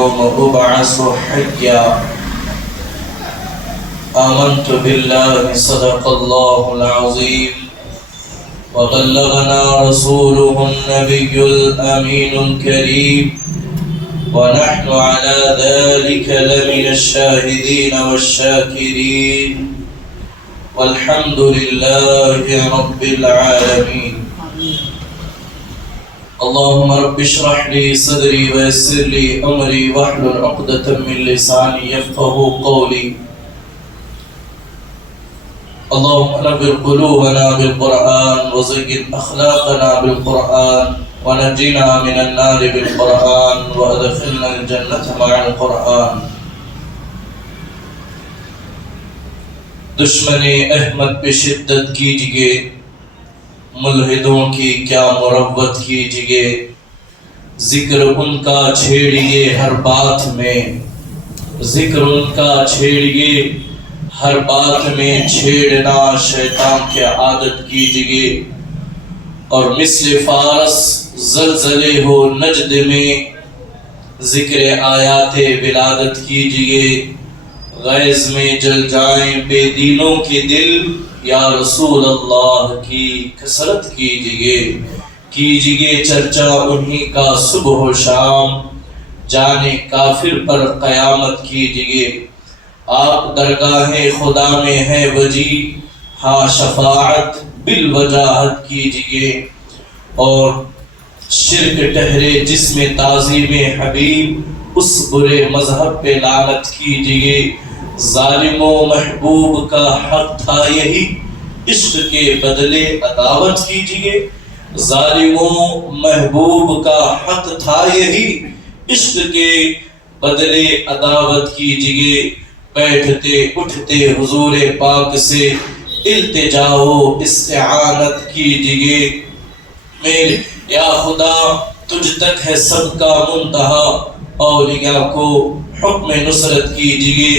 اليوم أبعث حيا آمنت بالله صدق الله العظيم وبلغنا رسوله النبي الأمين الكريم ونحن على ذلك لمن الشاهدين والشاكرين والحمد لله رب العالمين. اللهم رب اشرح لي صدري ويسر لي أمري واحلل عقدة من لساني يفقهوا قولي. اللهم نور قلوبنا بالقرآن وزين أخلاقنا بالقرآن ونجنا من النار بالقرآن وأدخلنا الجنة مع القرآن. دشمن احمد پہ شدت کیجئے، ملحدوں کی کیا مروت کیجئے، ذکر ان کا چھیڑیے ہر بات میں، ذکر ان کا چھیڑیے ہر بات میں، چھیڑنا شیطان کے عادت کیجئے، اور مثل فارس زلزلے ہو نجد میں، ذکر آیات ولادت کیجئے، غیظ میں جل جائیں بے دینوں کے دل، یا رسول اللہ کی کثرت کیجئے چرچا انہی کا صبح و شام، جانے کافر پر قیامت کیجئے. آپ درگاہ خدا میں ہے وجی، ہاں شفاعت بالوجاہت کیجئے، اور شرک ٹھہرے جس میں تعظیم حبیب، اس برے مذہب پہ لعنت کیجئے. ظالم و محبوب کا حق تھا یہی، عشق کے بدلے عداوت کیجئے. ظالم و محبوب کا حق تھا یہی، عشق کے بدلے عداوت کیجئے. بیٹھتے اٹھتے حضور پاک سے التجا و استعانت کیجئے. میرے یا خدا تجھ تک ہے سب کا منتہا، اولیاء کو حکم نصرت کیجئے.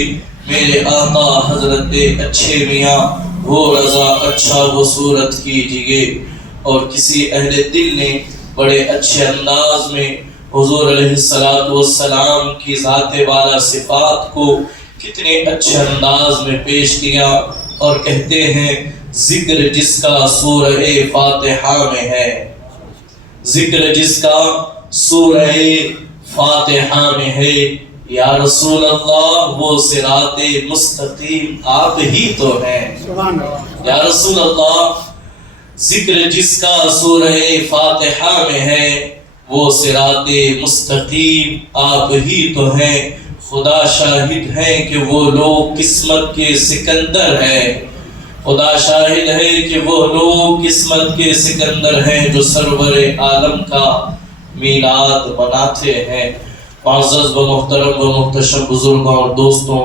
میرے آقا حضرت اچھے میاں وہ رضا اچھا وہ صورت کیجئے. اور کسی اہل دل نے بڑے اچھے انداز میں حضور علیہ السلام کی ذات والا صفات کو کتنے اچھے انداز میں پیش کیا، اور کہتے ہیں ذکر جس کا سورہ فاتحہ میں ہے، ذکر جس کا سورہ فاتحہ میں ہے، یا رسول اللہ وہ صراط مستقیم آپ ہی تو ہیں. یا رسول اللہ ذکر جس کا سورہ فاتحہ میں ہے، وہ صراط مستقیم آپ ہی تو ہیں. خدا شاہد ہے کہ وہ لوگ قسمت کے سکندر ہیں، خدا شاہد ہے کہ وہ لوگ قسمت کے سکندر ہیں جو سرور عالم کا میلاد مناتے ہیں. معزز و محترم و محتشم بزرگوں اور دوستوں،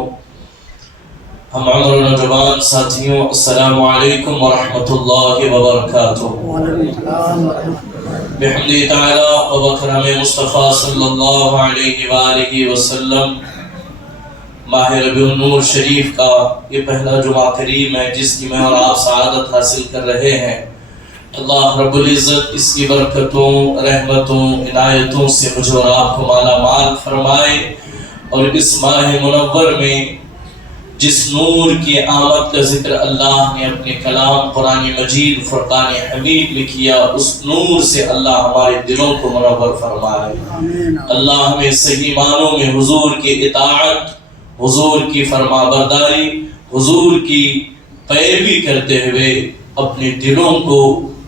ہم عمر و نوجوان ساتھیوں، السلام علیکم ورحمۃ اللہ وبرکاتہ. بحمد تعالی و بکرم مصطفیٰ صلی اللہ علیہ وآلہ وسلم، ماہ ربیع النور شریف کا یہ پہلا جمعہ کریم ہے جس کی میں اور آپ سعادت حاصل کر رہے ہیں. اللہ رب العزت اس کی برکتوں، رحمتوں، عنایتوں سے مجھے اور آپ کو مالا مال فرمائے، اور اس ماہ منور میں جس نور کی آمد کا ذکر اللہ نے اپنے کلام قرآن مجید فرقان حمید میں کیا، اس نور سے اللہ ہمارے دلوں کو منور فرمائے. اللہ ہمیں صحیح معنوں میں حضور کی اطاعت، حضور کی فرما برداری، حضور کی پیروی کرتے ہوئے اپنے دلوں کو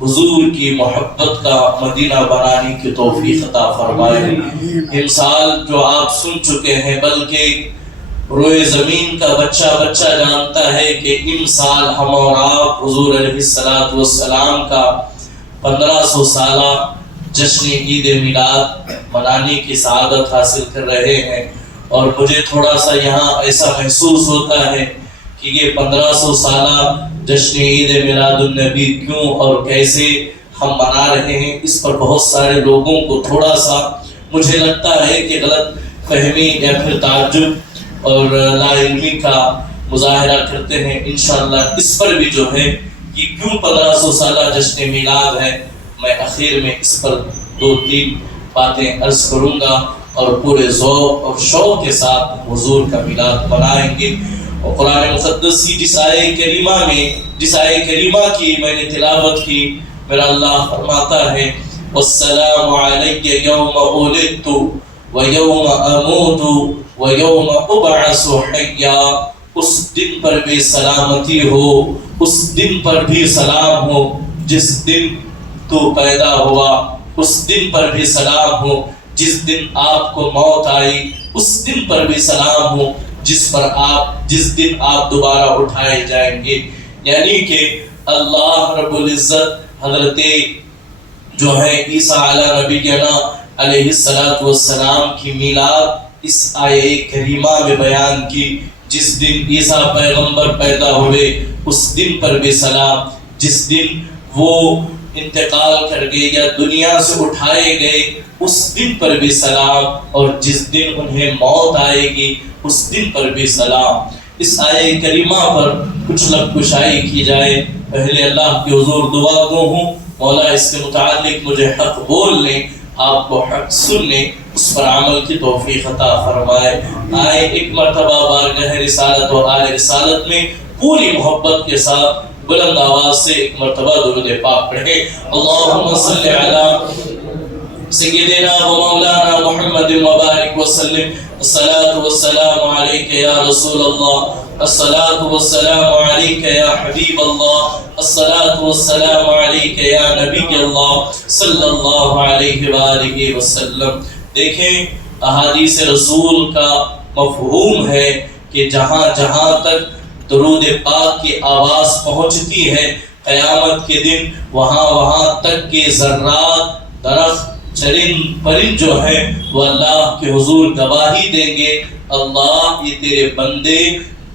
حضور کی محبت کا مدینہ بنانے کی توفیق عطا فرمائے. امثال جو آپ سن چکے ہیں، بلکہ روئے زمین کا بچہ جانتا ہے کہ امسال ہم اور آپ حضور علیہ السلام کا 1500 سالہ جشن عید میلاد منانے کی سعادت حاصل کر رہے ہیں. اور مجھے تھوڑا سا یہاں ایسا محسوس ہوتا ہے کہ یہ 1500 سالہ جشن عید میلاد النبی کیوں اور کیسے ہم منا رہے ہیں، اس پر بہت سارے لوگوں کو تھوڑا سا مجھے لگتا ہے کہ غلط فہمی یا پھر تعجب اور لا علمی کا مظاہرہ کرتے ہیں. انشاءاللہ اس پر بھی جو ہے کہ کیوں 1500 سالہ جشن میلاد ہے، میں اخیر میں اس پر 2-3 باتیں عرض کروں گا، اور پورے ذوق اور شوق کے ساتھ حضور کا میلاد منائیں گے۔ اور قرآن مقدس کی جس آیے کریمہ کی میں نے تلاوت کی، میرا اللہ فرماتا ہے والسلام علی یوم ولدت ویوم اموت ویوم ابعث حیا، اس دن پر بھی سلامتی ہو، اس دن پر بھی سلام ہو جس دن تو پیدا ہوا، اس دن پر بھی سلام ہو جس دن آپ کو موت آئی، اس دن پر بھی سلام ہو جس دن آپ دوبارہ اٹھائے جائیں گے۔ یعنی کہ اللہ رب العزت حضرت جو ہے عیسیٰ علیہ نبینا علیہ السلام کی میلاد اس آیے کریمہ میں بیان کی۔ جس دن عیسیٰ پیغمبر پیدا ہوئے اس دن پر بھی سلام، جس دن وہ انتقال کر گئے یا دنیا سے اٹھائے گئے اس دن پر بھی سلام، اور جس دن انہیں موت آئے گی اس دن پر بھی سلام۔ اس آیے کریمہ پر کچھ لفظ کشائی کی جائے۔ پہلے اللہ کے حضور دعا گو ہوں، مولا اس کے متعلق مجھے حق بولنے، آپ کو حق سننے، اس پر عمل کی توفیق عطا فرمائے۔ آئے ایک مرتبہ بارگاہ رسالت و آل رسالت میں پوری محبت کے ساتھ بلند آواز سے ایک مرتبہ درود پاک پڑھیں۔ اللہم صلی علی سیدنا و مولانا محمد مبارک وسلم، الصلاة والسلام علیک یا رسول اللہ، الصلاة والسلام علیک یا حبیب اللہ، الصلاة والسلام علیک یا نبی اللہ صلی اللہ علیہ وآلہ وسلم۔ دیکھیں احادیث رسول کا مفہوم ہے کہ جہاں جہاں تک درود پاک کی آواز پہنچتی ہے قیامت کے دن وہاں تک کے ذرات، درخت، چرند پرند جو ہیں وہ اللہ کے حضور گواہی دیں گے، اللہ یہ تیرے بندے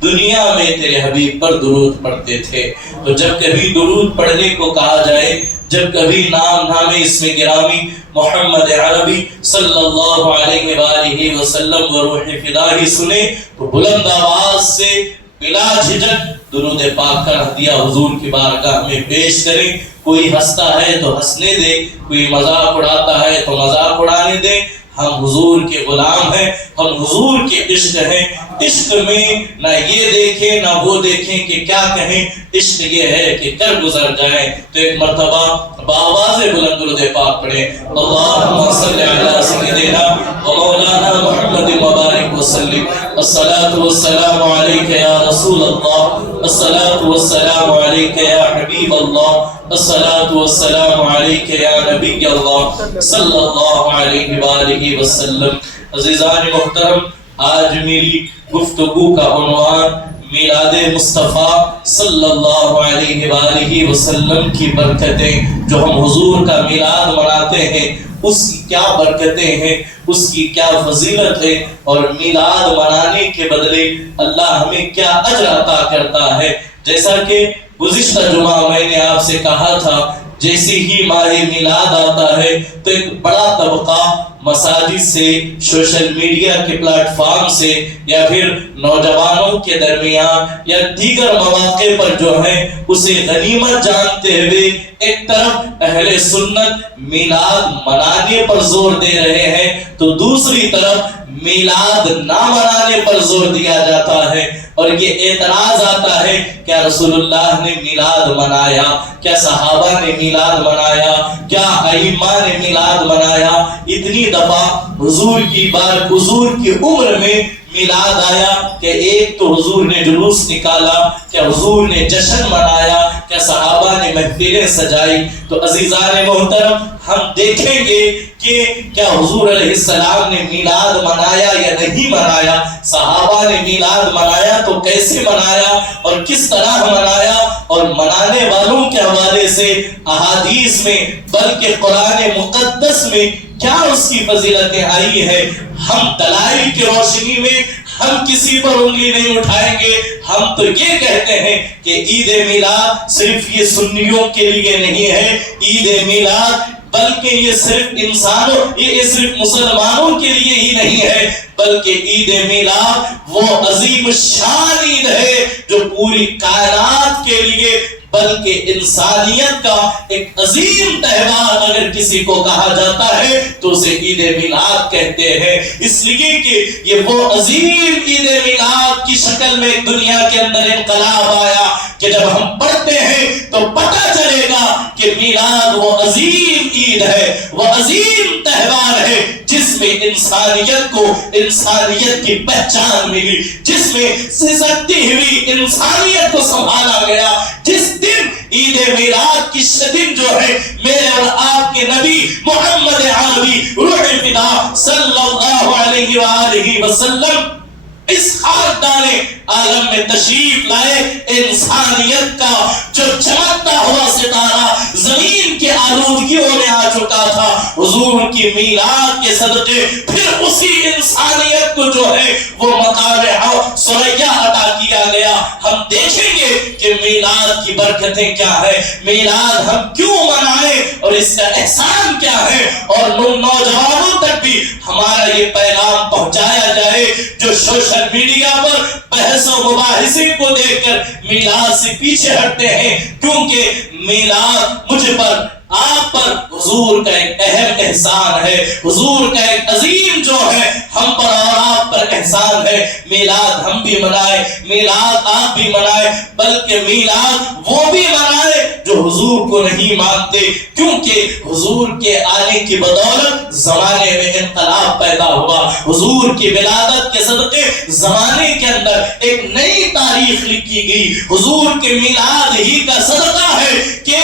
دنیا میں تیرے حبیب پر درود پڑھتے تھے۔ تو جب کبھی درود پڑھنے کو کہا جائے، جب کبھی نام اسم گرامی محمد عربی صلی اللہ علیہ وآلہ وسلم و روح فدائی سنے تو بلند آواز سے بلا جھجک درود پاک کا ہدیہ حضور کی بارگاہ میں پیش کریں۔ کوئی ہنستا ہے تو ہنسنے دے، کوئی مذاق اڑاتا ہے تو مذاق اڑانے دے۔ ہم حضور کے غلام ہیں، ہم حضور کے عشق ہیں۔ عشق میں نہ یہ دیکھیں نہ وہ دیکھیں کہ کیا کہیں، عشق یہ ہے کہ کر گزر جائیں۔ تو ایک مرتبہ بآواز بلند درود پاک پڑھیں۔ اللہم صلی علی سیدنا و مولانا محمد مبارک وسلم، الصلاة والسلام علیک یا رسول اللہ، الصلاة والسلام علیک یا حبیب اللہ، الصلاة والسلام علیک یا نبی اللہ صلی اللہ علیہ وآلہ وسلم۔ عزیزان محترم، آج میری گفتگو کا عنوان میلاد مصطفیٰ صلی اللہ علیہ وآلہ وسلم کی برکتیں، جو ہم حضور کا میلاد مناتے ہیں اس کی کیا برکتیں ہیں، اس کی کیا فضیلت ہے، اور میلاد منانے کے بدلے اللہ ہمیں کیا اجر عطا کرتا ہے۔ جیسا کہ گزشتہ جمعہ میں نے آپ سے کہا تھا، جیسے ہی ماہ میلاد آتا ہے تو ایک بڑا طبقہ مساجد سے، سوشل میڈیا کے پلیٹ فارم سے، یا پھر نوجوانوں کے درمیان یا دیگر مواقع پر جو ہے اسے غنیمت جانتے ہوئے ایک طرف اہل سنت میلاد منانے پر زور دے رہے ہیں تو دوسری طرف میلاد نہ منانے پر زور دیا جاتا ہے، اور یہ اعتراض آتا ہے کیا رسول اللہ نے میلاد منایا، کیا صحابہ نے میلاد منایا، کیا ائمہ نے میلاد منایا؟ اتنی دفعہ حضور کی عمر میں میلاد آیا کہ ایک تو حضور نے جلوس نکالا، کیا حضور نے جشن منایا، کیا صحابہ نے محفلیں سجائی؟ تو عزیزان محترم، ہم دیکھیں گے کہ کیا حضور علیہ السلام نے میلاد منایا یا نہیں منایا، صحابہ نے میلاد منایا تو کیسے منایا اور کس طرح منایا، اور منانے والوں کے حوالے سے احادیث میں بلکہ قرآن مقدس میں کیا اس کی فضیلتیں آئی ہے۔ ہم دلائل کی روشنی میں ہم کسی پر انگلی نہیں اٹھائیں گے۔ ہم تو یہ کہتے ہیں کہ عید میلاد صرف یہ سنیوں کے لیے نہیں ہے، عید میلاد بلکہ یہ صرف مسلمانوں کے لیے ہی نہیں ہے، بلکہ عید میلاد وہ عظیم شان عید ہے جو پوری کائنات کے لیے بلکہ انسانیت کا ایک عظیم تہوار اگر کسی کو کہا جاتا ہے تو اسے عید میلاد کہتے ہیں، اس لیے کہ یہ وہ عظیم عید میلاد کی شکل میں دنیا کے اندر انقلاب آیا کہ جب ہم پڑھتے ہیں تو پتہ چلے گا کہ میلاد وہ عظیم عید ہے، وہ عظیم تہوار ہے جس میں انسانیت کو انسانیت کی پہچان ملی، جس میں سسکتی ہوئی انسانیت کو سنبھالا گیا۔ جس دن عید میلاد کی دن جو ہے میرے اور آپ کے نبی محمد عربی روح فدا صلی اللہ علیہ وآلہ وسلم اس خاکدان عالم میں تشریف لائے، انسانیت کا جو چمکتا ہوا ستارہ زمین کے آلودگیوں میں آ چکا تھا، حضور کی میلاد کے صدقے پھر اسی انسانیت کو جو ہے وہ مقام ثریا عطا کیا گیا۔ ہم دیکھیں گے کہ میلاد کی برکتیں کیا ہے، میلاد ہم کیوں منائیں اور اس کا احسان کیا ہے، اور نوجوانوں تک بھی ہمارا یہ پیغام پہنچایا جائے جو سوشل میڈیا پر بحث و مباحثے کو دیکھ کر میلاد سے پیچھے ہٹتے ہیں، کیونکہ میلاد مجھ پر آپ پر حضور کا ایک اہم احسان ہے، حضور کا ایک عظیم جو ہے ہم پر اور آپ پر احسان ہے۔ میلاد ہم بھی منائے، میلاد آپ بھی منائے، بلکہ میلاد وہ بھی منائے جو حضور کو نہیں مانتے، کیونکہ حضور کے آنے کی بدولت زمانے میں انقلاب پیدا ہوا، حضور کی ولادت کے صدقے زمانے کے اندر ایک نئی تاریخ لکھی گئی۔ حضور کے میلاد ہی کا صدقہ ہے کہ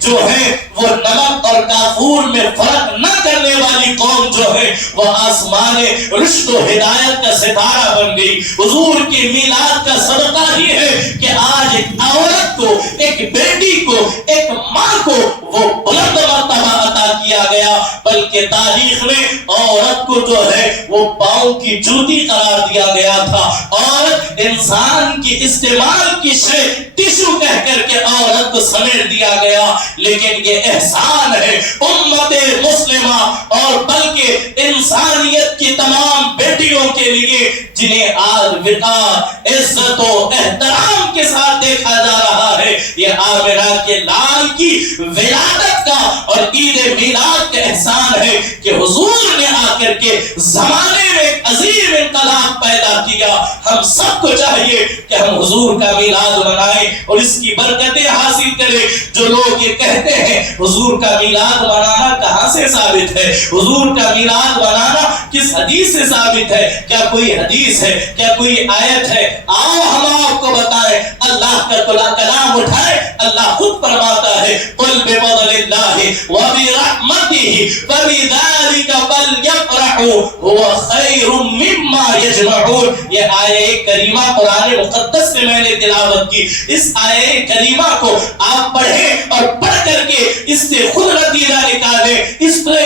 جو ہے وہ نمک اور کافور میں فرق نہ کرنے والی قوم جو ہے وہ آسمان رشد و ہدایت کا ستارہ بن گئی۔ حضور کی میلاد کا صدقہ ہی ہے کہ آج ایک عورت کو، ایک بیٹی کو، ایک ماں کو وہ بلند مرتبہ عطا کیا گیا، بلکہ تاریخ میں عورت کو جو ہے وہ پاؤں کی جوتی قرار دیا گیا تھا۔ عورت انسان کی استعمال کی شے ٹشو کہہ کر کے عورت کو سمیٹ دیا گیا، لیکن یہ احسان ہے امت مسلمہ اور بلکہ انسانیت کی تمام بیٹیوں کے لیے جنہیں آج وقار، عزت و احترام کے ساتھ دیکھا جا رہا ہے۔ یہ آمنہ کے لال کی ولادت کا اور عید میلاد کا احسان ہے کہ حضور نے آ کر کے زمانے میں ایک عظیم انقلاب پیدا کیا۔ ہم سب کو چاہیے کہ ہم حضور کا میلاد منائیں اور اس کی برکتیں حاصل کریں۔ جو لوگ یہ کہتے ہیں حضور کا میلاد منانا کہاں سے ثابت ہے، حضور کا میلاد منانا کس حدیث سے ثابت ہے، کیا کوئی حدیث ہے، کیا کوئی آیت ہے؟ آؤ ہم آپ کو بتائیں، اللہ کا کلام اٹھائے، اللہ خود فرماتا ہے قل بفضل اللہ وبرحمتہ فبذلک فلیفرحوا هو خیر مما یجمعون۔ یہ آیہ کریمہ قرآن مقدس میں نے تلاوت کی، اس آیہ کریمہ کو آپ پڑھیں اور پڑھ کر کے اس سے خود نتیجہ نکالیں، اس پہ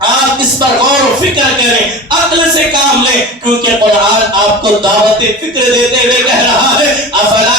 آپ اس پر غور و فکر کریں، عقل سے کام لیں، کیونکہ قرآن آپ کو دعوت فکر دیتے ہوئے کہہ رہا ہے افلا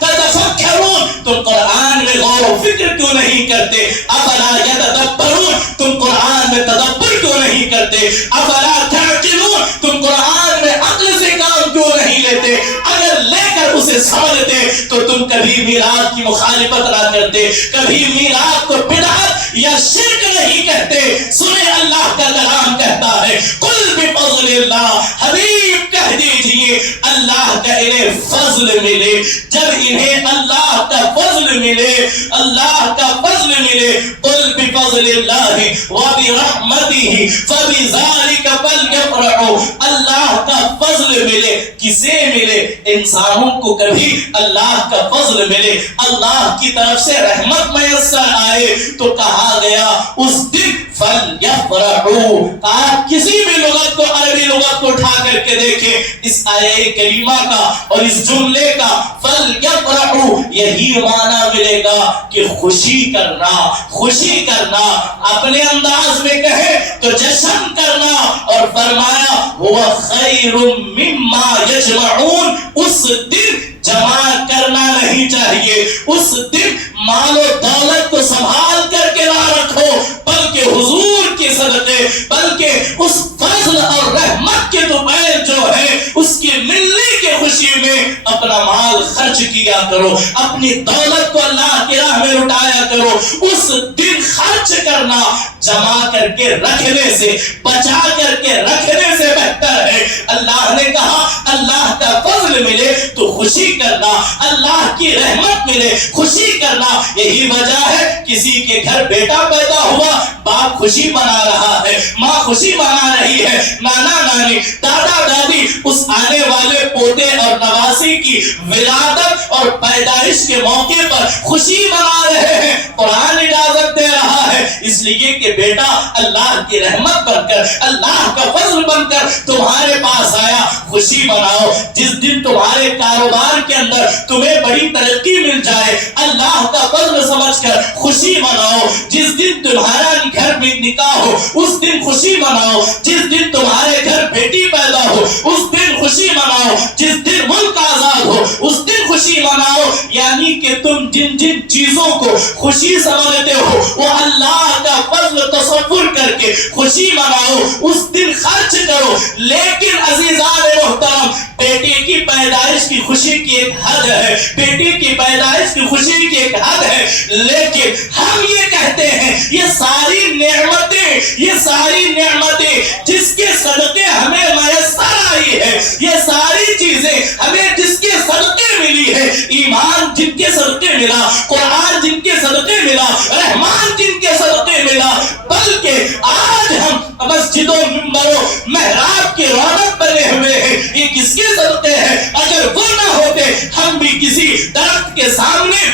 تتفکرون، تم قرآن میں غور و فکر کیوں نہیں کرتے؟ افلا یتدبرون، تم قرآن میں تدبر کیوں نہیں کرتے؟ افلا تعقلون، تم قرآن میں عقل سے کام کیوں نہیں لیتے؟ اگر لے کر اسے سمجھتے تو تم کبھی میلاد کی مخالفت نہ کرتے، کبھی میلاد کو بدعت یا شرک نہیں کہتے۔ سنیں اللہ کا کلام کہتا ہے قل بفضل اللہ، حبیب کہہ دیجئے اللہ کا انہیں فضل ملے، جب انہیں اللہ کا فضل ملے، اللہ کا فضل ملے، قل بفضل اللہ وبرحمتہ فبذلک فلیفرحوا، اللہ کا فضل ملے، کسے ملے؟ انسانوں کو کبھی اللہ کا فضل ملے، اللہ کی طرف سے رحمت میسر آئے تو کہا گیا اس دن فلیفرحوا۔ آپ کسی بھی لغت کو، عربی لغت کو اٹھا کر کے دیکھیں، اس آیہ کریمہ کا اور اس جملے کا فلیفرحوا یہی معنی ملے گا کہ خوشی کرنا، خوشی کرنا، اپنے انداز میں کہے تو جشن کرنا، اور فرمایا هو خیر مما یجمعون، اس دن جمع کرنا نہیں چاہیے، اس دن مال و دولت کو سنبھال کر کے نہ رکھو، بلکہ حضور کے صدقے، بلکہ اس فضل اور رحمت کے دوپہر جو ہے اس کی ملنے کی خوشی میں اپنا مال خرچ خرچ کیا کرو، اپنی دولت کو اللہ کی راہ میں لٹایا کرو۔ اس دن خرچ کرنا جمع کر کے رکھنے سے، بچا کر کے رکھنے سے بہتر ہے۔ اللہ نے کہا اللہ کا فضل ملے تو خوشی کرنا، اللہ کی رحمت ملے خوشی کرنا۔ یہی وجہ ہے کسی کے گھر بیٹا پیدا ہوا، باپ خوشی منا رہا ہے، ماں خوشی منا رہی ہے، نانا نانی دادا دادی اس آنے والے پوتے اور نواسے کی ولادت اور پیدائش کے موقع پر خوشی منا رہے ہیں۔ قرآن اجازت دے رہا ہے اس لیے کہ بیٹا اللہ کی رحمت بن کر، اللہ کا فضل بن کر تمہارے پاس آیا، خوشی مناؤ۔ جس دن تمہارے کاروبار کے اندر تمہیں بڑی ترقی مل جائے، اللہ کا فضل سمجھ کر خوشی مناؤ۔ جس دن تمہارا گھر میں نکاح ہو اس دن خوشی مناؤ۔ جس دن تمہارے گھر بیٹی پیدا ہو اس دن خوشی مناؤ۔ جس دن ملک آزاد ہو اس دن خوشی مناؤ۔ یعنی کہ تم جن جن چیزوں کو خوشی سمجھتے ہو وہ اللہ کا فضل تصور کر کے خوشی مناؤ، اس دن خرچ کرو۔ لیکن عزیزان محترم، بیٹی کی پیدائش کی خوشی کی ایک حد ہے، بیٹی کی پیدائش کی خوشی کی ایک حد ہے، لیکن ہم یہ کہتے ہیں یہ ساری نعمتیں جس کے صدقے ہمیں میسر آئی ہے، یہ ساری چیزیں ہمیں جس کے صدقے ملی ہے، ایمان جن کے صدقے ملا، قرآن جن کے صدقے ملا، رحمان جن کے صدقے ملا، بلکہ آج ہم مسجدوں منبروں محراب کے رونق بنے ہوئے ہیں، یہ کس کے صدقے ہیں؟ اگر وہ نہ ہوتے ہم بھی کسی درخت کے سامنے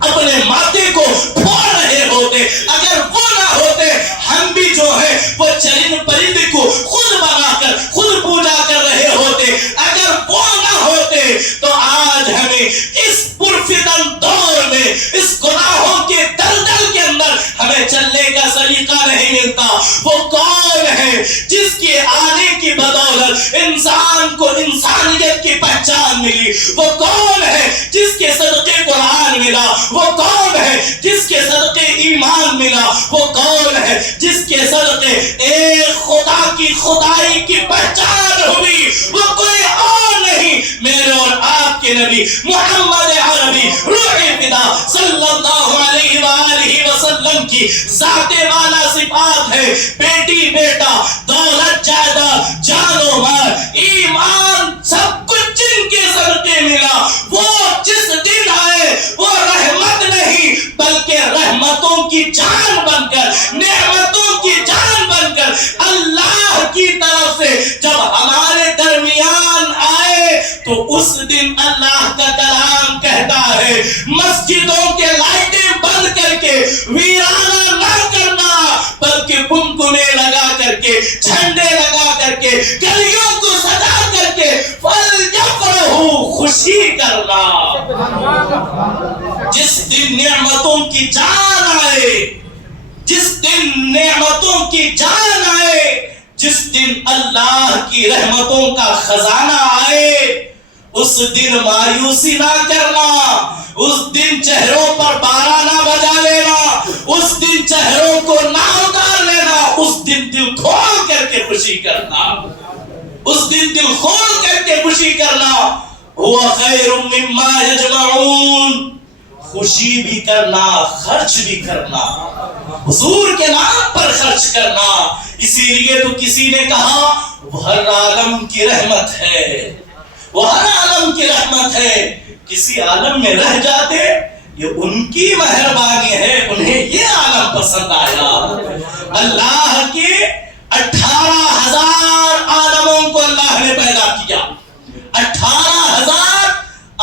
اپنے ماتھے کو پھوڑ رہے ہوتے، اگر وہ نہ ہوتے ہم بھی جو ہے وہ چرند پرند کو خود بنا کر خود پوجا کر رہے ہوتے، اگر وہ نہ ہوتے تو آج ہمیں اس پرفتن دور میں اس گناہوں کے دلدل کے اندر ہمیں چلنے کا سلیقہ نہیں ملتا۔ وہ کون ہے جس کے آنے کی بدولت انسان کو انسانیت کی پہچان ملی؟ وہ کون ہے جس کے صدقے قرآن ملا؟ وہ کون ہے جس کے صدقے ایمان ملا؟ وہ کون ہے جس کے صدقے ایک خدا کی خدائی کی پہچان ہوئی؟ وہ کوئی اور نہیں، میرے اور آپ کے نبی محمد عربی روح فدا صلی اللہ علیہ وآلہ وسلم کی ذات والا صفات ہے۔ بیٹی بیٹا، دولت جائیداد، جان و مال، ایمان، سب کچھ جن کے صدقے ملا، وہ جس دن آئے وہ رحمت نہیں بلکہ رحمتوں کی جان بن کر، نعمتوں کی جان بن کر اللہ کی طرف سے جب ہمارے درمیان آئے تو اس دن اللہ کا کلام کہتا ہے مسجدوں کے لائٹیں بند کر کے ویرانہ نہ کرنا بلکہ کنکنے لگا کر کے، جھنڈے لگا کر کے، گلیوں کو سجا کر کے فَلْيَفْرَحُوا خوشی کرنا۔ جس دن نعمتوں کی جان آئے، جس دن نعمتوں کی جان آئے، جس دن اللہ کی رحمتوں کا خزانہ آئے، اس دن مایوسی نہ کرنا، اس دن چہروں پر بارہ نہ بجا لینا، اس دن چہروں کو نہ اتار لینا، اس دن دل کھول کر کے خوشی کرنا، اس دن دل کھول کر کے خوشی کرنا۔ هُوَ خَيْرٌ مِّمَّا يَجْمَعُونَ، خوشی بھی کرنا، خرچ بھی کرنا، حضور کے نام پر خرچ کرنا۔ اسی لیے تو کسی نے کہا وہ ہر عالم کی رحمت ہے، وہ ہر عالم کی رحمت ہے۔ کسی عالم میں رہ جاتے یہ ان کی مہربانی ہے، انہیں یہ عالم پسند آیا۔ اللہ کے 18,000 عالموں کو اللہ نے پیدا کیا، 18,000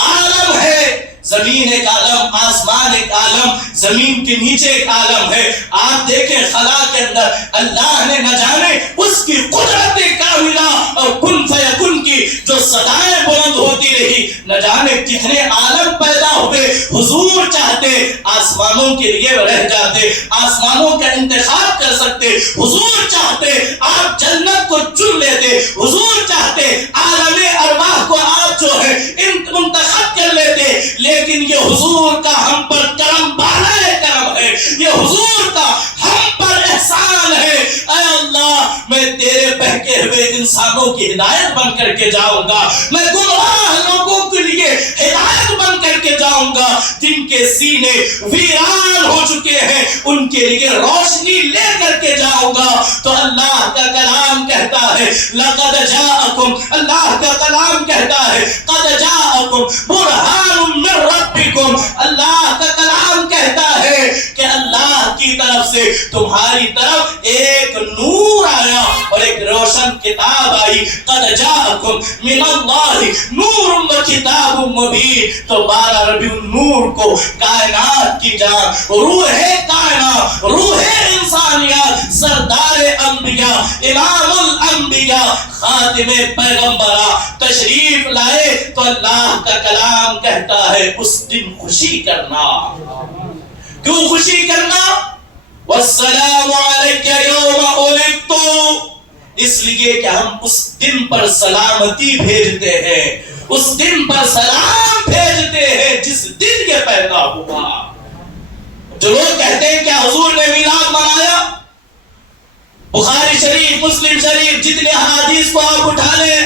عالم ہے۔ زمین ایک عالم، آسمان ایک عالم، زمین کے نیچے ایک عالم ہے۔ آپ دیکھیں خلا کے اندر اللہ نے نہ جانے اس کی قدرت کاملہ اور کن فیکن کی جو صدائیں بلند ہوتی رہی، نہ جانے کتنے عالم پیدا ہوئے۔ حضور چاہتے آسمانوں کے لیے رہ جاتے، آسمانوں کا انتخاب کر سکتے، حضور چاہتے آپ جنت کو چن لیتے، حضور چاہتے عالم ارواح کو آپ جو ہے منتخب کر لیتے، لیکن یہ حضور کا ہم پر کرم بالائے کرم ہے، یہ حضور کا ہم پر احسان ہے۔ اے اللہ، میں تیرے بہکے ہوئے انسانوں کی ہدایت بن کر کے جاؤں گا، میں گمراہ لوگوں کے لیے ہدایت بن کے سینے ویران ہو چکے ہیں ان کے لیے روشنی لے کر کے جاؤں گا۔ تو اللہ کا کلام کہتا ہے لقد جاءکم، اللہ کا کلام کہتا ہے قد جاءکم برہان من ربکم، اللہ کا کلام کہتا ہے کہ اللہ کی طرف سے تمہاری طرف ایک نور آیا اور ایک روشن کتاب آئی۔ قد جاءکم من اللہ نور و کتاب مبین۔ تو 12 ربیع النور کو کائنات کی جان، روح کائنات، روح انسانیات، سردار انبیاء، امام الانبیاء، خاتم پیغمبرہ تشریف لائے تو اللہ کا کلام کہتا ہے اس دن خوشی کرنا۔ کیوں خوشی کرنا؟ والسلام علیک یوم ولدت، اس لیے کہ ہم اس دن پر سلامتی بھیجتے ہیں، اس دن پر سلام بھیجتے ہیں جس دن یہ پیدا ہوا۔ جو لوگ کہتے ہیں کہ حضور نے میلاد منایا، بخاری شریف، مسلم شریف، جتنے حدیث کو آپ اٹھا لیں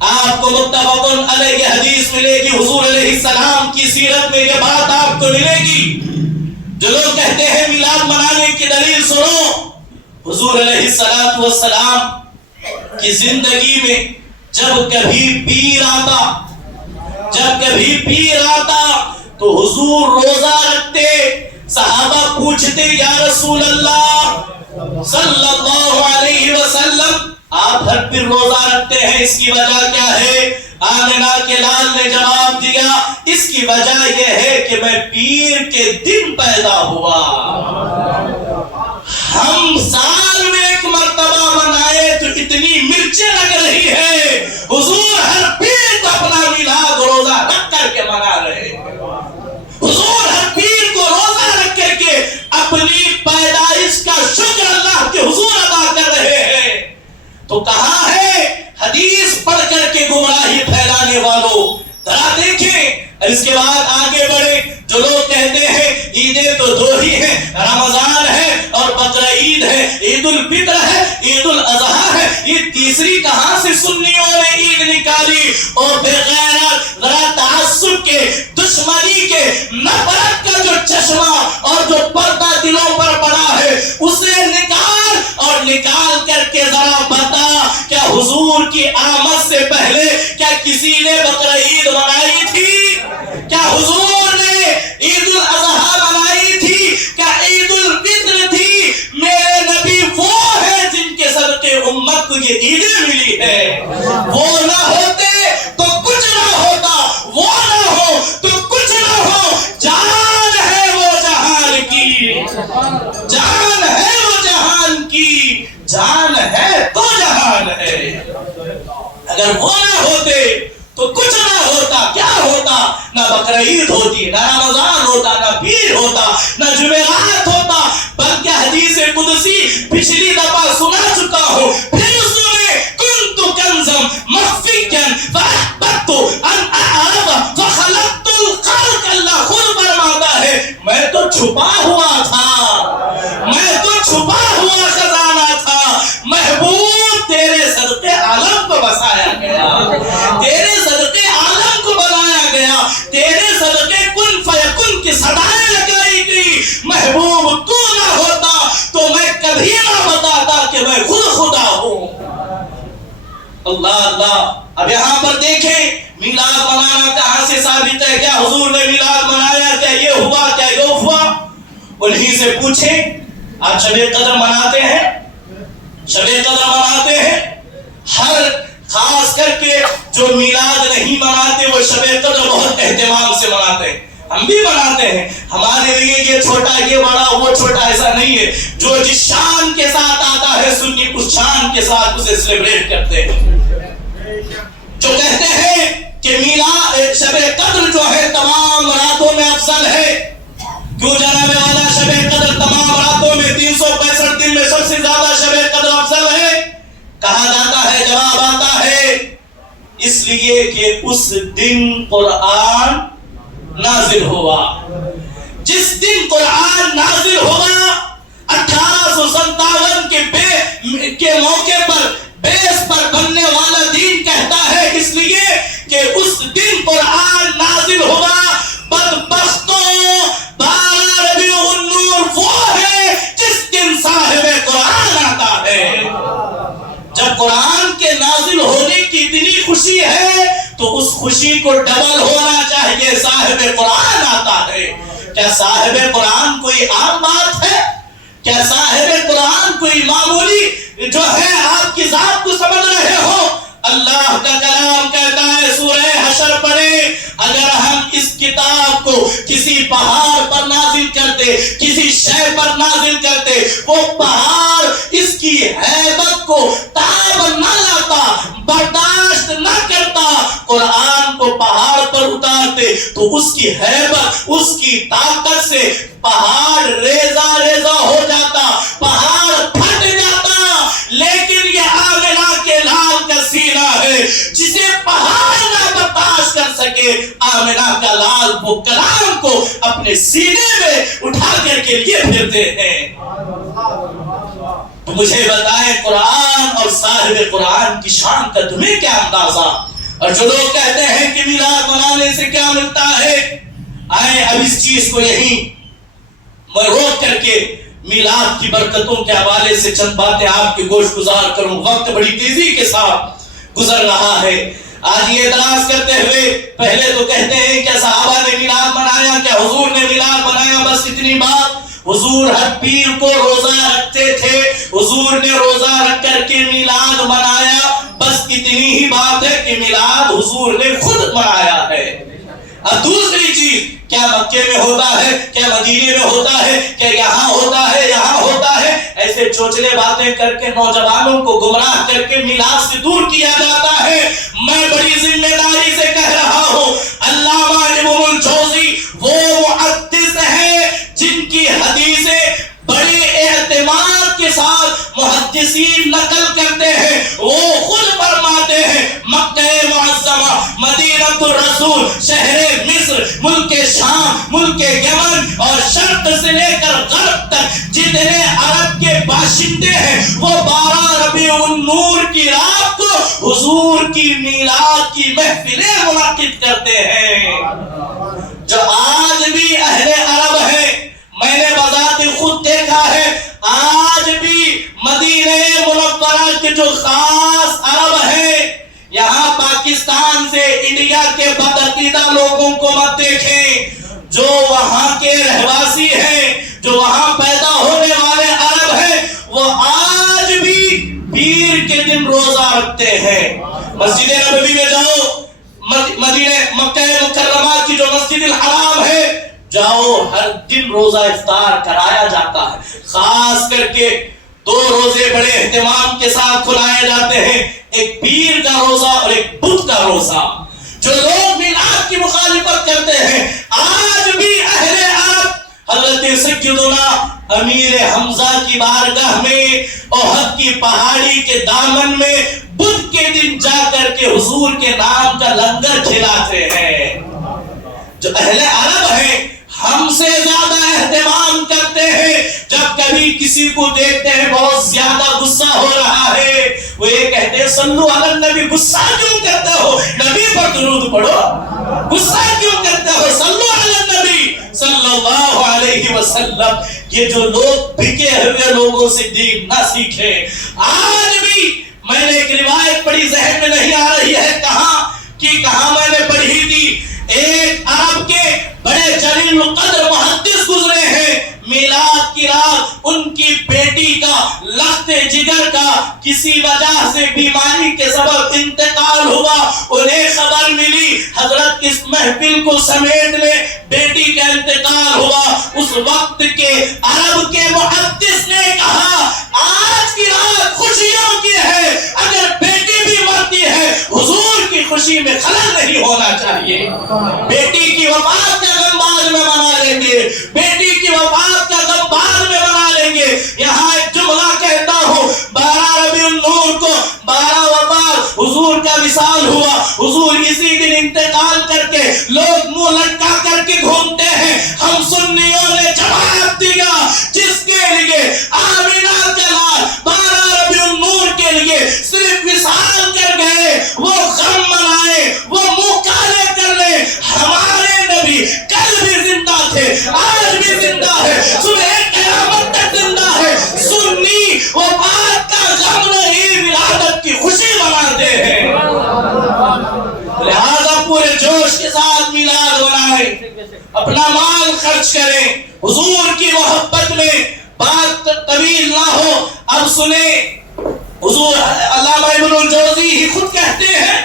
آپ کو متفقن علیہ حدیث ملے گی، حضور علیہ السلام کی سیرت میں یہ بات آپ کو ملے گی۔ جو لوگ کہتے ہیں میلاد منانے کی دلیل سنو، حضور علیہ السلام کی زندگی میں جب کبھی پیر آتا تو حضور روزہ رکھتے، صحابہ پوچھتے یا رسول اللہ صلی اللہ علیہ وسلم آپ ہر پھر روزہ رکھتے ہیں، اس کی وجہ کیا ہے؟ آمنہ کے لال نے جواب دیا اس کی وجہ یہ ہے کہ میں پیر کے دن پیدا ہوا۔ ہم سال میں ایک مرتبہ منائے تو اتنی مرچیں لگ رہی ہے، حضور ہر پیر کو اپنا میلاد روزہ رکھ کر کے منا رہے ہیں، حضور ہر پیر کو روزہ رکھ کر کے اپنی پیدائش کا شکر اللہ کے حضور ادا کر رہے ہیں۔ تو کہاں ہے حدیث پڑھ کر کے گمراہی پھیلانے والوں؟ ذرا دیکھیں اور اس کے بعد آگے بڑھے۔ جو لوگ کہتے ہیں عیدیں تو دو ہی ہیں، رمضان ہے اور بقرعید ہے، عید الفطر ہے، عید الاضحیٰ ہے، یہ تیسری کہاں سے سنیوں نے عید نکالی؟ اور بغیرت، ذرا تعصب کے، دشمنی کے، نفرت کا جو چشمہ اور جو پردہ دلوں پر پڑا ہے اسے نکال، اور نکال کر کے ذرا بتا کیا حضور کی آمد سے پہلے کیا کسی نے بقرعید منائی تھی؟ کیا حضور نے عید الاضحیٰ منائی تھی؟ کیا عید الفطر تھی؟ میرے نبی وہ ہیں جن کے صدقے امت کو یہ عیدیں ملی ہے۔ وہ نہ ہوتے تو کچھ نہ ہوتا، وہ نہ ہو تو کچھ نہ ہو۔ جان ہے وہ جہان کی، جان ہے وہ جہان کی، جان ہے تو جہان ہے۔ اگر وہ نہ ہوتے تو کچھ نہ ہوتا۔ کیا ہوتا؟ نہ بقرعید ہوتی، نہ رمضان ہوتا، نہ پیر ہوتا، نہ جمعرات ہوتا۔ بلکہ حدیث قدسی پچھلی دفعہ سنا چکا ہوں، پھر سنے کنت کنزا مخفیا فاحببت ان اعرف فخلقت الخلق۔ اللہ خود فرماتا ہے میں تو چھپا ہوا تھا، میں تو چھپا ہوا خزانہ تھا، محبوب تیرے صدقے عالم کو بسایا گیا، تیرے صدقے عالم کو بنایا گیا، تیرے صدقے کن فیکن کی صدائیں لگائی گئی۔ محبوب تو نہ ہوتا تو میں کبھی نہ بتاتا کہ میں خود خدا ہوں۔ اللہ اللہ۔ اب یہاں پر دیکھیں میلاد منانا کہاں سے ثابت ہے؟ کیا حضور نے میلاد منایا؟ کیا یہ ہوا؟ کیا یہ ہوا؟ انہی سے پوچھیں آپ شب قدر مناتے ہیں؟ شب قدر مناتے ہیں؟ ہر خاص کر کے جو میلاد نہیں مناتے وہ شب قدر بہت اہتمام سے مناتے ہیں۔ ہم بھی مناتے ہیں، ہمارے لیے یہ چھوٹا یہ بڑا وہ چھوٹا ایسا نہیں ہے۔ جو جس شان کے ساتھ آتا ہے سنی اس شان کے ساتھ اسے سیلیبریٹ کرتے ہیں۔ جو کہتے ہیں کہ میلاد شب قدر جو ہے تمام راتوں میں افضل ہے، کیوں جناب والا شب قدر تمام راتوں میں 365 دن میں سب سے زیادہ شب قدر افضل ہے کہا جاتا ہے؟ جواب آتا ہے اس لیے کہ اس دن قرآن نازل ہوا۔ جس دن قرآن نازل ہوا 1857 کے موقع پر بیس پر بننے والا دین کہتا ہے اس لیے کہ اس دن قرآن نازل ہوا۔ بدبختوں جب قرآن کے نازل ہونے کی اتنی خوشی ہے تو اس خوشی کو ڈبل ہونا چاہیے. صاحب قرآن آتا ہے. کیا صاحب قرآن کوئی عام بات ہے؟ کیا صاحب قرآن کوئی معمولی جو ہے آپ کی ذات کو سمجھ رہے ہو؟ اللہ کا کلام کہتا ہے سورہ حشر پڑھیں، اگر ہم اس کتاب کو کسی پہاڑ پر نازل کرتے، کسی شے پر نازل کرتے، وہ پہاڑ اس کی ہیبت کو تاب نہ لاتا، برداشت نہ کرتا. قرآن کو پہاڑ پر اتارتے تو اس کی ہیبت، اس کی طاقت سے پہاڑ ریزہ ریزہ ہو جاتا، پہاڑ پھٹ جاتا. لیکن یہ آمنہ کے لال کا سینہ ہے جسے پہاڑ نہ برداشت کر سکے. آمنہ کا لال وہ کلام کو اپنے سینے میں اٹھا کر کے لیے پھرتے ہیں. تو مجھے بتائیں قرآن اور صاحب قرآن کی شان کا تمہیں کیا اندازہ؟ اور جو لوگ کہتے ہیں کہ میلاد منانے سے کیا ملتا ہے، آئیں اب اس چیز کو یہیں میں روک کر کے میلاد کی برکتوں کے حوالے سے چند باتیں آپ کے گوش گزار کروں. وقت بڑی تیزی کے ساتھ گزر رہا ہے. آج یہ اعتراض کرتے ہوئے پہلے تو کہتے ہیں کہ صحابہ نے میلاد منایا، کیا حضور نے میلاد منایا؟ بس اتنی بات. حضور ہر پیر کو روزہ رکھتے تھے، حضور نے روزہ رکھ کر کے میلاد منایا. بس اتنی ہی بات ہے کہ میلاد حضور نے خود منایا ہے. اب دوسری چیز، کیا مکے میں ہوتا ہے، کیا مدینے میں ہوتا ہے، کیا یہاں ہوتا ہے، یہاں ہوتا ہے، ایسے چوچلے باتیں کر کے نوجوانوں کو گمراہ کر کے میلاد سے دور کیا جاتا ہے. میں بڑی ذمہ داری سے کہہ رہا ہوں، علامہ ابن الجوزی وہ محدث ہیں جن کی حدیثیں بڑے اعتماد کے ساتھ محدثین نقل کرتے ہیں. وہ خود فرماتے ہیں مکہ معظمہ، مدینہ الرسول، شہر مصر، ملک شام، ملک یمن اور شرق سے لے کر غرب تک جتنے عرب کے باشندے ہیں وہ 12 ربیع النور کی رات کو حضور کی میلاد کی محفلیں منعقد کرتے ہیں. جو آج بھی اہل عرب ہیں، میں نے بذات خود دیکھا ہے، آج بھی مدینہ منورہ کے جو خاص عرب ہیں، یہاں پاکستان سے انڈیا کے بدعقیدہ لوگوں کو مت دیکھیں. جو وہاں کے رہواسی ہیں، جو وہاں پیدا ہونے والے عرب ہیں، وہ آج بھی پیر کے دن روزہ رکھتے ہیں. مسجد نبوی میں جاؤ، مدینہ مکہ مکرمہ کی جو مسجد الحرام ہے، جاؤ، ہر دن روزہ افطار کرایا جاتا ہے. خاص کر کے 2 روزے بڑے اہتمام کے ساتھ کھلائے جاتے ہیں، ایک پیر کا روزہ اور ایک بدھ کا روزہ. جو لوگ میلاد کی مخالفت کرتے ہیں، آج بھی اہل عرب حضرت سیدنا امیر حمزہ کی بارگاہ میں احد کی پہاڑی کے دامن میں بدھ کے دن جا کر کے حضور کے نام کا لنگر کھلاتے ہیں. جو اہل عرب ہیں ہم سے زیادہ اہتمام کرتے ہیں. جب کبھی کسی کو دیکھتے ہیں بہت زیادہ غصہ ہو رہا ہے، وہ یہ کہتے ہیں صلو علی النبی. غصہ کیوں کرتے ہو؟ نبی پر درود پڑھو. غصہ کیوں کرتے ہو؟ صلو علی النبی صلی اللہ علیہ وسلم. یہ جو لوگ بکے ہوئے لوگوں سے دین نہ سیکھے. آج بھی میں نے ایک روایت پڑھی، ذہن میں نہیں آ رہی ہے کہاں میں نے پڑھی تھی. ایک عرب کے بڑے جلیل القدر محدث گزرے ہیں، میلاد کی رات ان کی بیٹی کا لخت جگر کا کسی وجہ سے بیماری کے سبب انتقال ہوا. انہیں خبر ملی، حضرت اس محفل کو سمیٹ لے، بیٹی کا انتقال ہوا. اس وقت کے عرب کے محدث نے کہا آج کی رات خوشیوں کی ہے، اگر بیٹی بھی مرتی ہے حضور کی خوشی میں خلل نہیں ہونا چاہیے. بیٹی کی وفات کا غم بعد میں منا لیں گے، بیٹی کی وفات کا غم بعد میں منا لیں گے. یہاں ایک جملہ کہتا ہوں، 12 ربیع النور کو 12 وفات حضور کا وصال ہوا. حضور اسی دن انتقال کر کے لوگ منہ لٹکا کر کے گھومتے ہیں. ہم سنیوں نے جواب دیا جس کے لیے آمینہ کا لال 12 ربیع النور کے لیے صرف وصال کر گئے، وہ غم منائے، وہ منہ کالے کر لے. ہمارے نبی کل بھی زندہ تھے، آج بھی زندہ ہے، صبح قیامت تک زندہ ہے. سنی وفات کا غم نہیں، ولادت اپنا مال خرچ کریں حضور کی محبت میں. بات طویل نہ ہو، اب سنیں. حضور علامہ ابن الجوزی ہی خود کہتے ہیں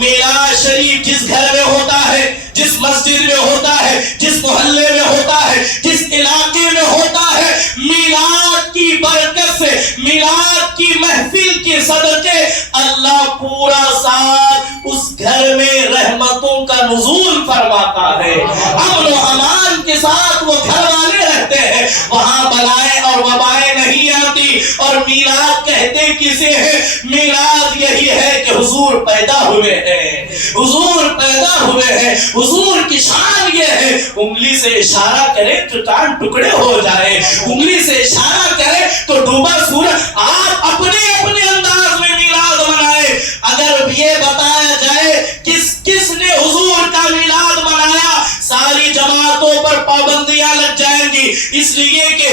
میلاد شریف جس گھر میں ہوتا ہے، جس مسجد میں ہوتا ہے، جس محلے میں ہوتا ہے، جس علاقے میں ہوتا ہے، میلاد کی برکت سے، میلاد کی محفل کے صدقے اللہ پورا سال اس گھر میں رحمتوں کا نزول فرماتا ہے. امن و امان کے ساتھ وہ گھر والے رہتے ہیں، وہاں بلائیں اور وبائیں نہیں آتی. اور میلاد کہتے کسے ہیں؟ میلاد یہی ہے کہ حضور پیدا ہوئے ہیں، حضور پیدا ہوئے ہیں. حضور کی شان یہ ہے انگلی سے اشارہ کرے تو چاند ٹکڑے ہو جائے، انگلی سے اشارہ کرے تو ڈوبا سورج. آپ اپنے اپنے انداز میں میلاد منائے. اگر یہ بتایا جائے کس نے حضور کا میلاد منایا، ساری جماعتوں پر پابندیاں لگ جائیں گی، اس لیے کہ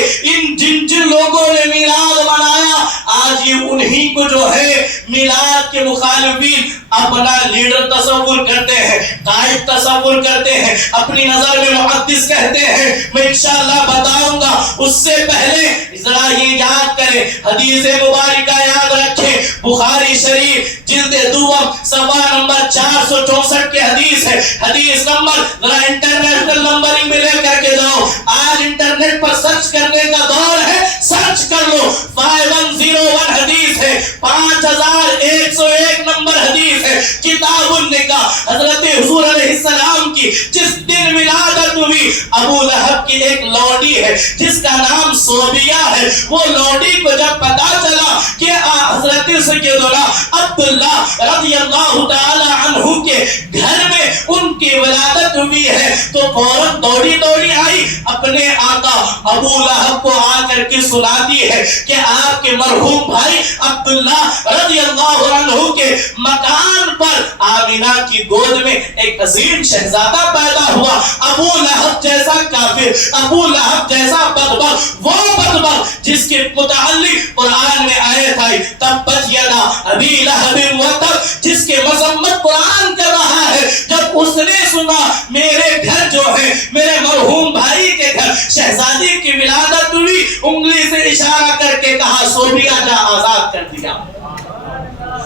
جن لوگوں نے میلاد منایا آج یہ انہی کو جو ہے میلاد کے مخالفین اپنا لیڈر تصور کرتے ہیں، قائد تصور کرتے ہیں، اپنی نظر میں محدث کہتے ہیں. میں انشاءاللہ بتاؤں گا. اس سے پہلے ذرا یہ یاد کریں، حدیث مبارکہ یاد رکھیں. بخاری شریف جلد دوم صفحہ نمبر 464 کی حدیث ہے. حدیث نمبر ذرا انٹرنیشنل نمبرنگ میں لے کر کے جاؤ. آج انٹرنیٹ پر سرچ کرنے کا دور ہے، سرچ کر لو. 5101 حدیث ہے، 5101 نمبر حدیث ہے. کتاب النکاح، حضرت حضور علیہ السلام کی جس دن ولادت ہوئی، ابو لہب کی ایک لوڈی ہے جس کا نام صوبیہ ہے. وہ لوڈی کو جب پتا چلا کہ حضرت سیدنا عبداللہ رضی اللہ تعالی عنہ کے گھر میں ان کی ولادت ہوئی ہے تو فوراً دوڑی آئی، اپنے آقا ابو لہب کو آ کر کے سناتی ہے کہ آپ کے مرحوم بھائی عبداللہ رضی اللہ عنہ کے مکان پر آمینہ کی گود میں ایک عظیم شہزادہ پیدا ہوا. ابو لہب جیسا کافر، ابو لہب جیسا بدبخت، وہ بدبخت جس کے متعلق قرآن میں آیت آئی تبت یدا ابی لہب وتب، جس کے مذمت قرآن کر رہا ہے. جب اس نے سنا میرے گھر جو ہے، میرے مرحوم بھائی کے گھر شہزادی کی ولادت ہوئی، انگلی سے اشارہ کر کے کہا صوبیہ جا آزاد کر دیا،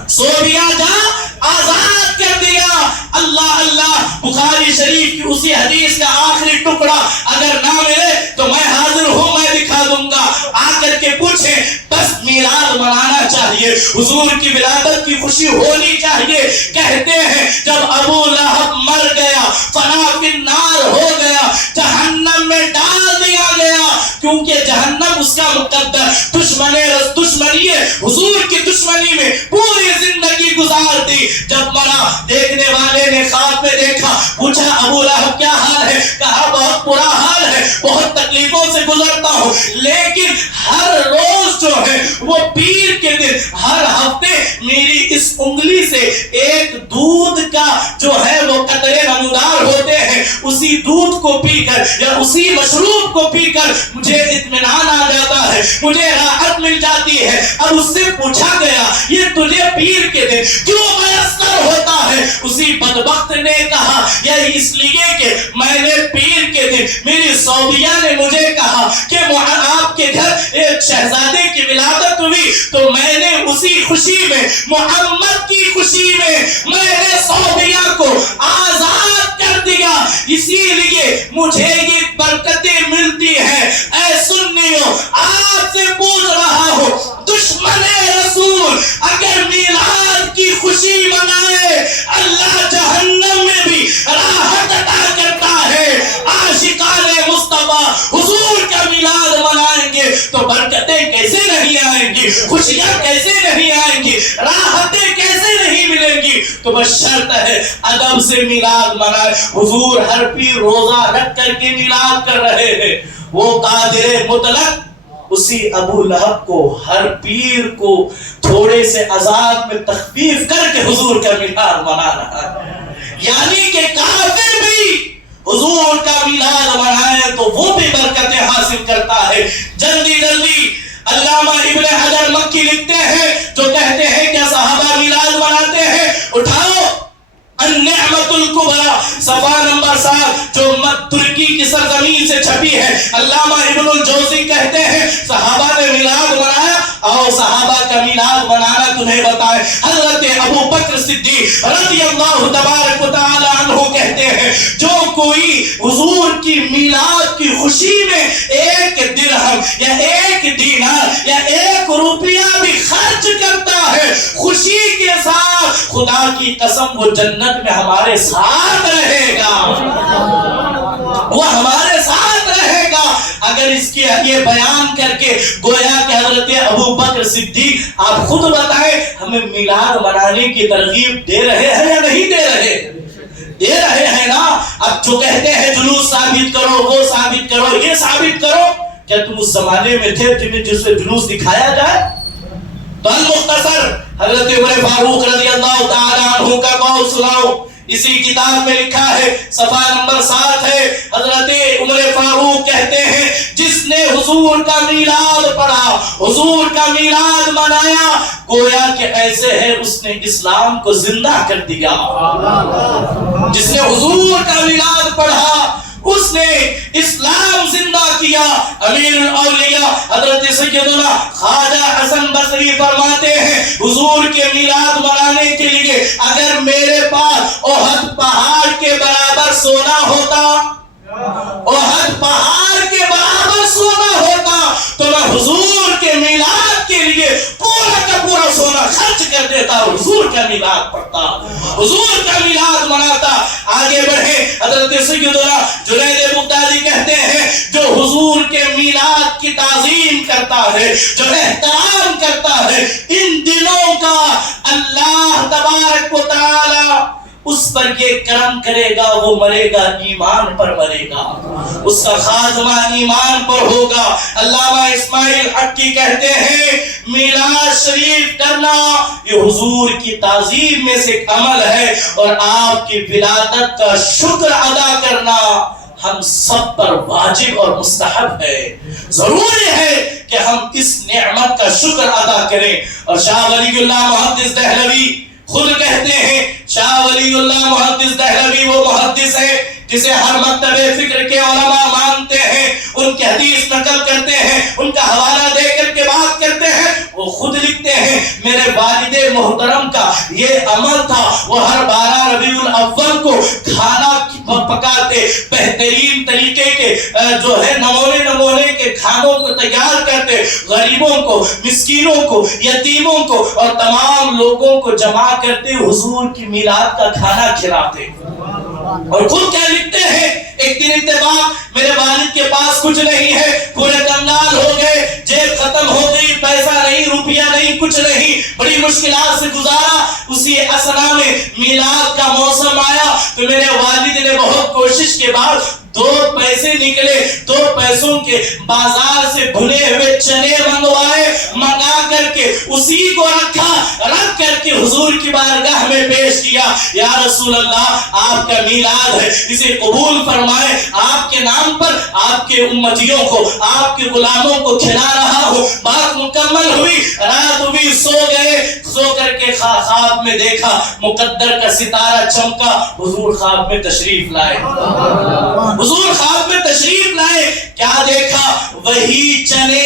صوبیہ جا آزاد کر دیا. اللہ اللہ. بخاری شریف کی اسی حدیث کا آخری ٹکڑا اگر نہ ملے تو میں حاضر ہوں، میں دکھا دوں گا. آ کر کے پوچھیں. بس میلاد منانا چاہیے، حضور کی ولادت کی خوشی ہونی چاہیے. کہتے ہیں جب ابو لہب مر گیا، فنا فی النار ہو گیا، جہنم میں ڈال دیا گیا، کیونکہ جہنم اس کا مقدر دشمنی ہے، حضور کی دشمنی میں پوری زندگی گزار دی. جب مرا دیکھنے والے نے خواب میں دیکھا، پوچھا ابو لہب کیا حال ہے؟ کہا بہت برا حال ہے، بہت تکلیفوں سے گزرتا ہوں، لیکن ہر روز جو ہے وہ پیر کے دن، ہر ہفتے میری اس انگلی سے ایک دودھ کا جو ہے وہ قطرے نمودار ہوتے ہیں، اسی دودھ کو پی کر یا اسی مشروب کو پی کر مجھے اطمینان آ جاتا ہے، مجھے راحت مل جاتی ہے. اب اس سے پوچھا گیا یہ تجھے پیر کے دن کیوں میسر ہوتا ہے؟ اسی بدبخت نے کہا یہ اس لیے کہ میں نے پیر کے دن میری صوبیہ نے مجھے کہا کہ آپ کے گھر ایک شہزادے کی ولادت ہوئی، تو میں نے اسی خوشی میں، محمد کی خوشی میں، میں نے صوبیہ کو آزاد کر دیا. اسی لیے مجھے یہ برکتیں ملتی ہیں. اے سنیوں، آپ سے پوچھ رہا ہوں، دشمن رسول اگر میلاد کی خوشی منائے، اللہ جہنم میں بھی راحت عطا کرتا ہے. عاشقان مصطفیٰ حضور کا میلاد منائیں گے تو برکتیں کیسے نہیں آئیں گی، خوشیاں کیسے نہیں آئیں گی، راحتیں کیسے نہیں ملیں گی؟ تو بس شرط ہے ادب سے میلاد منائے. حضور ہر پیر روزہ رکھ کر کے میلاد کر رہے ہیں. وہ قادر مطلق اسی ابو لہب کو، ہر پیر کو تھوڑے سے عذاب میں تخفیف کر کے حضور کا میلاد منا رہا ہے. یعنی کہ کافر بھی حضور کا میلاد منائے تو وہ بھی برکتیں حاصل کرتا ہے. جلدی علامہ ابن حجر مکی لکھتے ہیں جو کہتے ہیں کہ صحابہ میلاد مناتے ہیں. اٹھاؤ النعمت الکبریٰ صفحہ نمبر 7 جو ترکی کی سرزمین سے چھپی ہے. علامہ ابن الجوزی کہتے ہیں صحابہ نے میلاد منایا اور صحابہ کا میلاد منانا تمہیں بتائے. حضرت ابو بکر صدیق رضی اللہ تبارک و تعالی عنہ کہتے ہیں جو کوئی حضور کی میلاد کی خوشی میں 1 درہم یا 1 دینار یا 1 روپیہ بھی خرچ کرتا ہے خوشی کے ساتھ، خدا کی قسم وہ جنت میں ہمارے ساتھ رہے گا، وہ ہمارے ساتھ رہے گا. اگر اس کی یہ بیان کر کے گویا کہ حضرت ابو بکر صدیق آپ خود بتائیں ہمیں میلاد منانے کی ترغیب دے رہے ہیں یا نہیں دے رہے؟ دے رہے ہیں نا. اب جو کہتے ہیں جلوس ثابت کرو، وہ ثابت کرو، یہ ثابت کرو، کیا تم اس زمانے میں تھے جس سے جلوس دکھایا جائے؟ تو المختصر حضرت عمر فاروق رضی اللہ تعالی عنہ کا قول سناؤ. اسی کتاب میں لکھا ہے صفحہ نمبر 7 ہے. حضرت عمر فاروق کہتے ہیں جس نے حضور کا میلاد پڑھا، حضور کا میلاد منایا، گویا کہ ایسے ہے اس نے اسلام کو زندہ کر دیا. جس نے حضور کا میلاد پڑھا اس نے اسلام زندہ کیا. امیر الاولیاء حضرت سیدنا خواجہ حسن بصری فرماتے ہیں حضور کے میلاد منانے کے لیے اگر میرے پاس احد پہاڑ کے برابر سونا ہوتا، احد پہاڑ کے برابر سونا ہوتا تو میں حضور کے میلاد کے لیے پورا کا پورا سونا خرچ کر دیتا، حضور کا میلاد پڑھتا، حضور کا میلاد مناتا. آگے بڑھے حضرت سیدنا جنید بغدادی کہتے ہیں جو حضور کے میلاد کی تعظیم کرتا ہے، جو احترام کرتا ہے، ان دلوں کا اللہ تبارک و تعالی اس پر یہ کرم کرے گا، وہ مرے گا ایمان پر مرے گا، اس کا خاتمہ ایمان پر ہوگا. علامہ اسماعیل حقی کہتے ہیں میلاد شریف کرنا یہ حضور کی تعظیم میں سے ایک عمل ہے اور آپ کی ولادت کا شکر ادا کرنا ہم سب پر واجب اور مستحب ہے. ضروری ہے کہ ہم اس نعمت کا شکر ادا کریں. اور شاہ ولی اللہ محدث دہلوی خود کہتے ہیں، شاہ ولی اللہ محدث دہلوی وہ محدث ہے جسے ہر مکتب فکر کے علماء مانتے ہیں، ان کی حدیث نقل کرتے ہیں، ان کا حوالہ دے کر کے بات کرتے ہیں. وہ خود لکھتے ہیں میرے والد محترم کا یہ عمل تھا، وہ ہر 12 ربیع الاول کو کھانا پکاتے، بہترین طریقے کے جو ہے نمونے کے کھانوں کو تیار کرتے، غریبوں کو، مسکینوں کو، یتیموں کو اور تمام لوگوں کو جمع کرتے، حضور کی میلاد کا کھانا کھلاتے. اور خود کیا لکھتے ہیں ایک دن اتفاق میرے والد کے پاس کچھ نہیں ہے، پورے کنگال ہو گئے، جیب ختم ہو گئی، پیسہ نہیں، روپیہ نہیں، کچھ نہیں، بڑی مشکلات سے گزارا. اسی اثنا میں میلاد کا موسم آیا تو میرے والد نے بہت کوشش کے بعد 2 پیسے نکلے، 2 پیسوں کے بازار سے بھنے ہوئے چنے منگا کر کے اسی کو رکھ کر کے حضور کی بارگاہ میں پیش کیا. یا رسول اللہ آپ کا میلاد ہے، اسے قبول فرمائے، آپ کے نام پر آپ کے امتیوں کو، آپ کے غلاموں کو کھلا رہا ہوں. بات مکمل ہوئی، رات ہوئی، سو گئے، سو کر کے خواب میں دیکھا مقدر کا ستارہ چمکا، حضور خواب میں تشریف لائے. حضور خواب میں تشریف لائے، کیا دیکھا؟ وہی چنے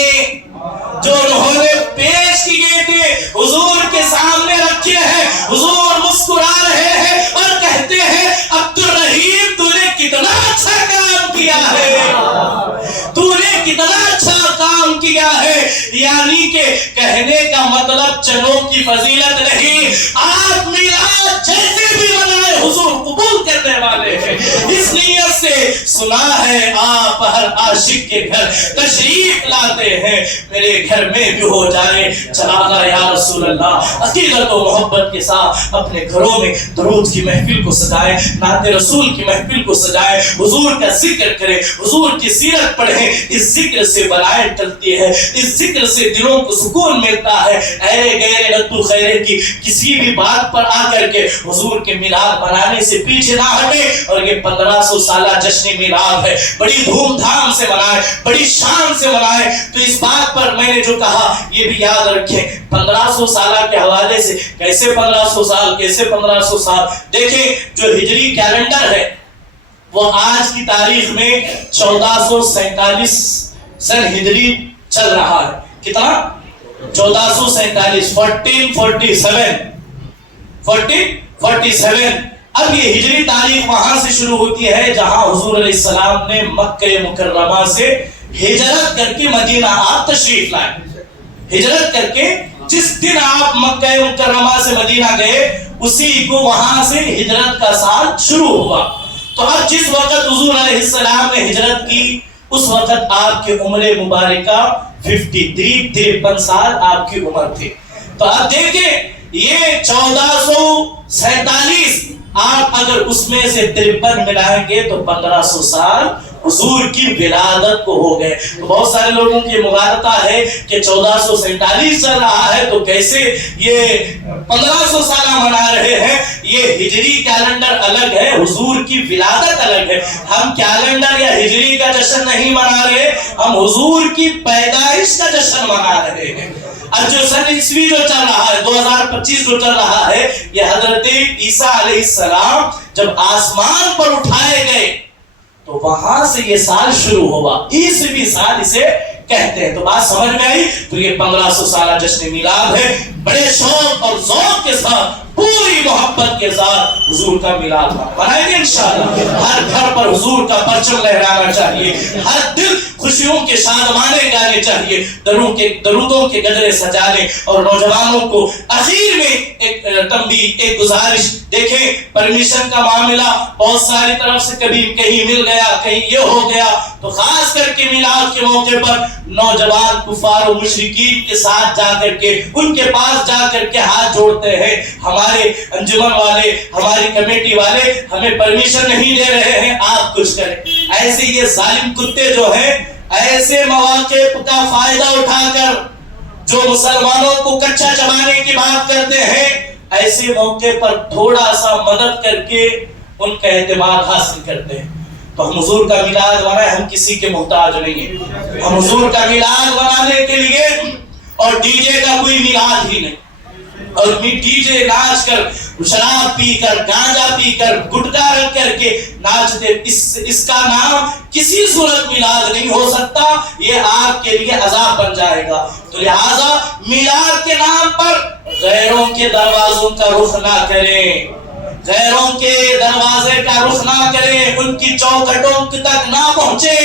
جو انہوں نے پیش کیے تھے حضور کے سامنے رکھے ہیں. حضور مسکرا رہے ہیں اور کہتے ہیں عبدالرحیم تو نے کتنا اچھا کام کیا ہے، تو نے کتنا اچھا کام کیا ہے. یعنی کہ کہنے کا مطلب چنوں کی فضیلت نہیں، آپ میلاد جیسے بھی منائے حضور قبول کرنے والے ہیں. اس نیت سے سنا ہے آپ ہر عاشق کے گھر تشریف لاتے ہیں، میرے گھر میں بھی ہو جائے چلانا یا رسول اللہ. عقیدت و محبت کے ساتھ اپنے گھروں میں درود کی محفل کو سجائیں، نعت رسول کی محفل کو سجائیں، حضور کا ذکر کریں، حضور کی سیرت پڑھیں. اس ذکر سے بلائیں ٹلتی ہے، اس ذکر سے دلوں کو سکون ملتا ہے. اے غیر لطو خیرے کی کسی بھی بات پر آ کر کے حضور کے میلاد منانے سے پیچھے نہ ہٹے. اور یہ 1500 سالہ جشن میلاد ہے، بڑی دھوم دھام سے منائے، بڑی شان سے منائے. تو اس بات پر میں نے جو کہا یہ بھی یاد رکھیں. 1500 سالہ کے حوالے سے کیسے 1500 سال، کیسے 1500 سال؟ دیکھیں جو ہجری کیلنڈر ہے وہ آج کی تاریخ میں 1447 سن ہجری چل رہا ہے. کتنا؟ 1447 1447. اب یہ ہجری تاریخ وہاں سے شروع ہوتی ہے جہاں حضور علیہ السلام نے مکہ مکرمہ سے ہجرت کر کے مدینہ آپ تشریف لائے. ہجرت کر کے جس دن آپ مکہ مکرمہ سے مدینہ گئے اسی کو وہاں سے ہجرت کا سال شروع ہوا. تو اب جس وقت حضور علیہ السلام نے ہجرت کی اس وقت آپ کی عمر مبارکہ 53 سال آپ کی عمر تھی. تو آپ دیکھیں یہ 1447 آپ اگر اس میں سے 53 ملائیں گے تو 1500 سال حضور کی ولادت کو ہو گئے. تو بہت سارے لوگوں کی مغالطہ ہے کہ 1447 چل رہا ہے تو کیسے یہ 1500 سالہ منا رہے ہیں. یہ ہجری کیلنڈر الگ ہے, حضور کی ولادت الگ ہے. ہم کیلنڈر یا ہجری کا جشن نہیں منا رہے, ہم حضور کی پیدائش کا جشن منا رہے ہیں. اب جو سن عیسوی جو چل رہا ہے 2025 جو چل رہا ہے یہ حضرت عیسیٰ علیہ السلام جب آسمان پر اٹھائے گئے تو وہاں سے یہ سال شروع ہوا. عیسوی سال اسے کہتے ہیں. تو بات سمجھ میں آئی. تو یہ 1500 سالہ جشن میلاد ہے. بڑے شوق اور ذوق کے ساتھ پوری محبت کے ساتھ حضور کا میلاد منائیں گے انشاءاللہ. ہر گھر پر حضور کا پرچم لہرانا چاہیے, ہر دل خوشیوں کے شادمانے گانے چاہیے, درودوں کے گجرے سجانے. اور نوجوانوں کو اخیر میں ایک تنبیہ, ایک گزارش. دیکھیں پرمیشن کا معاملہ بہت ساری طرف سے کبھی کہیں مل گیا کہیں یہ ہو گیا, تو خاص کر کے میلاد کے موقع پر نوجوان کفار و مشرکین کے ساتھ جا کر کے ان کے پاس جا کر کے ہاتھ جوڑتے ہیں. ہمارے انجمن والے, ہماری کمیٹی والے ہمیں پرمیشن نہیں دے رہے ہیں, آپ کچھ کریں. ایسے یہ ظالم کتے جو ہیں ایسے مواقع کا فائدہ اٹھا کر جو مسلمانوں کو کچا چبانے کی بات کرتے ہیں, ایسے موقع پر تھوڑا سا مدد کر کے ان کا اعتماد حاصل کرتے ہیں. تو ہم حضور کا میلاد منائیں, ہم کسی کے محتاج نہیں ہیں. ہم حضور کا میلاد منانے کے لیے, اور ڈی جے کا کوئی میلاد ہی نہیں, اور ڈی جے ناچ کر, شراب پی کر, گانجا پی کر, گٹکا رکھ کر کے ناچتے, اس کا نام کسی صورت میلاد نہیں ہو سکتا. یہ آپ کے لیے عذاب بن جائے گا. تو لہذا میلاد کے نام پر غیروں کے دروازوں کا رخ نہ کریں, غیروں کے دروازے کا رخ نہ کریں, ان کی چوکھٹوں تک نہ پہنچے.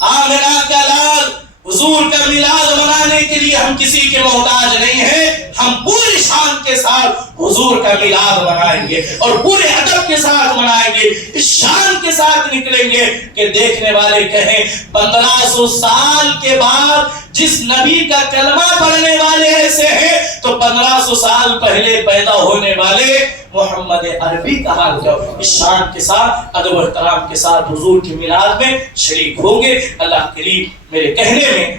آمنہ کا لال حضور کا میلاد منانے کے لیے ہم کسی کے محتاج نہیں ہیں. ہم پوری شان کے ساتھ حضور کا میلاد منائیں گے اور پورے ادب کے ساتھ منائیں گے, اس شان کے ساتھ نکلیں گے کہ دیکھنے والے کہیں 1500 سال کے بعد جس نبی کا کلمہ پڑھنے والے ایسے ہیں تو 1500 سال پہلے پیدا ہونے والے محمد عربی کا حال کیا. اس شان کے ساتھ ادب و احترام کے ساتھ حضور کی میلاد میں شریک ہوں گے. اللہ کریم میرے کہنے میں